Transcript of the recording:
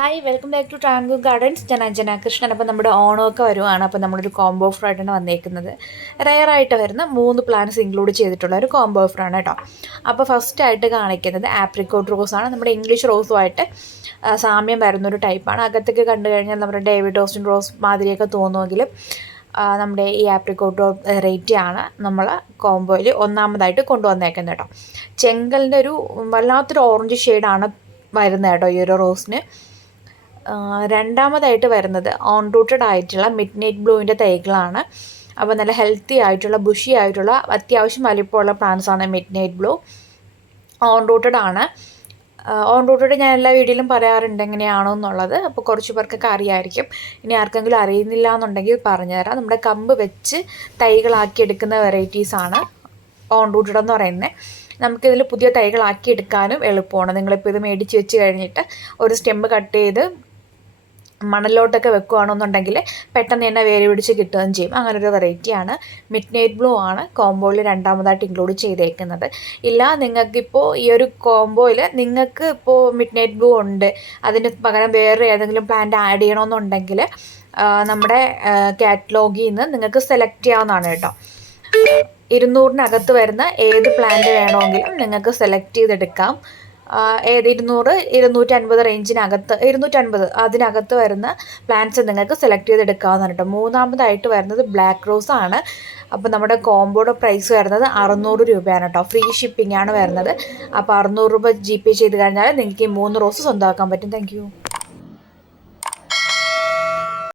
Hi welcome back to Trangu Gardens ഞാൻ അഞ്ജന കൃഷ്ണൻ. അപ്പോൾ നമ്മുടെ ഓണമൊക്കെ വരുവാണ്. അപ്പോൾ നമ്മളൊരു കോംബോ ഓഫർ ആയിട്ടാണ് വന്നേക്കുന്നത്. റയറായിട്ട് വരുന്ന മൂന്ന് പ്ലാന്റ്സ് ഇൻക്ലൂഡ് ചെയ്തിട്ടുള്ള ഒരു കോംബോ ഓഫറാണ് കേട്ടോ. അപ്പോൾ ഫസ്റ്റ് ആയിട്ട് കാണിക്കുന്നത് ആപ്രിക്കോട്ട് റോസാണ് നമ്മുടെ ഇംഗ്ലീഷ് റോസുമായിട്ട് സാമ്യം വരുന്നൊരു ടൈപ്പാണ് അകത്തൊക്കെ കണ്ടു കഴിഞ്ഞാൽ നമ്മുടെ ഡേവിഡ് ഓസ്റ്റിൻ റോസ് മാതിരിയൊക്കെ തോന്നുമെങ്കിലും നമ്മുടെ ഈ ആപ്രിക്കോട്ട് റേറ്റ് ആണ് നമ്മൾ കോംബോയിൽ ഒന്നാമതായിട്ട് കൊണ്ടുവന്നേക്കുന്നത് കേട്ടോ. ചെങ്കലിന്റെ ഒരു വല്ലാത്തൊരു ഓറഞ്ച് ഷെയ്ഡാണ് വരുന്നത് കേട്ടോ ഈ ഒരു റോസിന് രണ്ടാമതായിട്ട് വരുന്നത് ഓൺ റൂട്ടഡ് ആയിട്ടുള്ള മിഡ് നൈറ്റ് ബ്ലൂവിന്റെ തൈകളാണ്. അപ്പോൾ നല്ല ഹെൽത്തി ആയിട്ടുള്ള ബുഷി ആയിട്ടുള്ള അത്യാവശ്യം വലിപ്പമുള്ള പ്ലാന്റ്സ് ആണ് midnight blue own rooted ആണ്. ഓൺ റൂട്ടഡ് ഞാൻ എല്ലാ വീഡിയോയിലും പറയാറുണ്ട് എങ്ങനെയാണോ എന്നുള്ളത്. അപ്പോൾ കുറച്ച് പേർക്കൊക്കെ അറിയായിരിക്കും. ഇനി ആർക്കെങ്കിലും അറിയുന്നില്ല എന്നുണ്ടെങ്കിൽ പറഞ്ഞുതരാം. നമ്മുടെ കമ്പ് വെച്ച് തൈകളാക്കി എടുക്കുന്ന വെറൈറ്റീസാണ് ഓൺ റൂട്ടഡ് എന്ന് പറയുന്നത്. നമുക്കിതിൽ പുതിയ തൈകളാക്കി എടുക്കാനും എളുപ്പമാണ്. നിങ്ങളിപ്പോൾ ഇത് മേടിച്ച് വെച്ച് കഴിഞ്ഞിട്ട് ഒരു സ്റ്റെമ്പ് കട്ട് ചെയ്ത് മണലിലോട്ടൊക്കെ വെക്കുകയാണെന്നുണ്ടെങ്കിൽ പെട്ടെന്ന് തന്നെ വേര് പിടിച്ച് കിട്ടുകയും ചെയ്യും. അങ്ങനെ ഒരു വെറൈറ്റിയാണ് മിഡ് നൈറ്റ് ബ്ലൂ ആണ് കോംബോയിൽ രണ്ടാമതായിട്ട് ഇൻക്ലൂഡ് ചെയ്തേക്കുന്നത്. ഇല്ല നിങ്ങൾക്കിപ്പോൾ ഈ ഒരു കോംബോയിൽ നിങ്ങൾക്ക് ഇപ്പോൾ മിഡ് നൈറ്റ് ബ്ലൂ ഉണ്ട്. അതിന് പകരം വേറെ ഏതെങ്കിലും പ്ലാന്റ് ആഡ് ചെയ്യണമെന്നുണ്ടെങ്കിൽ നമ്മുടെ കാറ്റലോഗിൽ നിന്ന് നിങ്ങൾക്ക് സെലക്ട് ചെയ്യാവുന്നതാണ് കേട്ടോ. ഇരുന്നൂറിനകത്ത് വരുന്ന ഏത് പ്ലാന്റ് വേണമെങ്കിലും നിങ്ങൾക്ക് സെലക്ട് ചെയ്തെടുക്കാം. ഏത് ഇരുന്നൂറ് ഇരുന്നൂറ്റൻപത് റേഞ്ചിനകത്ത് ഇരുന്നൂറ്റൻപത് അതിനകത്ത് വരുന്ന പ്ലാന്റ്സ് നിങ്ങൾക്ക് സെലക്ട് ചെയ്തെടുക്കാവുന്നതാണ് കേട്ടോ. മൂന്നാമതായിട്ട് വരുന്നത് ബ്ലാക്ക് റോസ് ആണ്. അപ്പോൾ നമ്മുടെ കോംബോയുടെ പ്രൈസ് വരുന്നത് അറുന്നൂറ് രൂപയാണ് കേട്ടോ. ഫ്രീ ഷിപ്പിംഗ് ആണ് വരുന്നത്. അപ്പോൾ അറുന്നൂറ് രൂപ ജി പേ ചെയ്ത് കഴിഞ്ഞാൽ നിങ്ങൾക്ക് ഈ മൂന്ന് റോസ് സ്വന്തമാക്കാൻ പറ്റും. താങ്ക്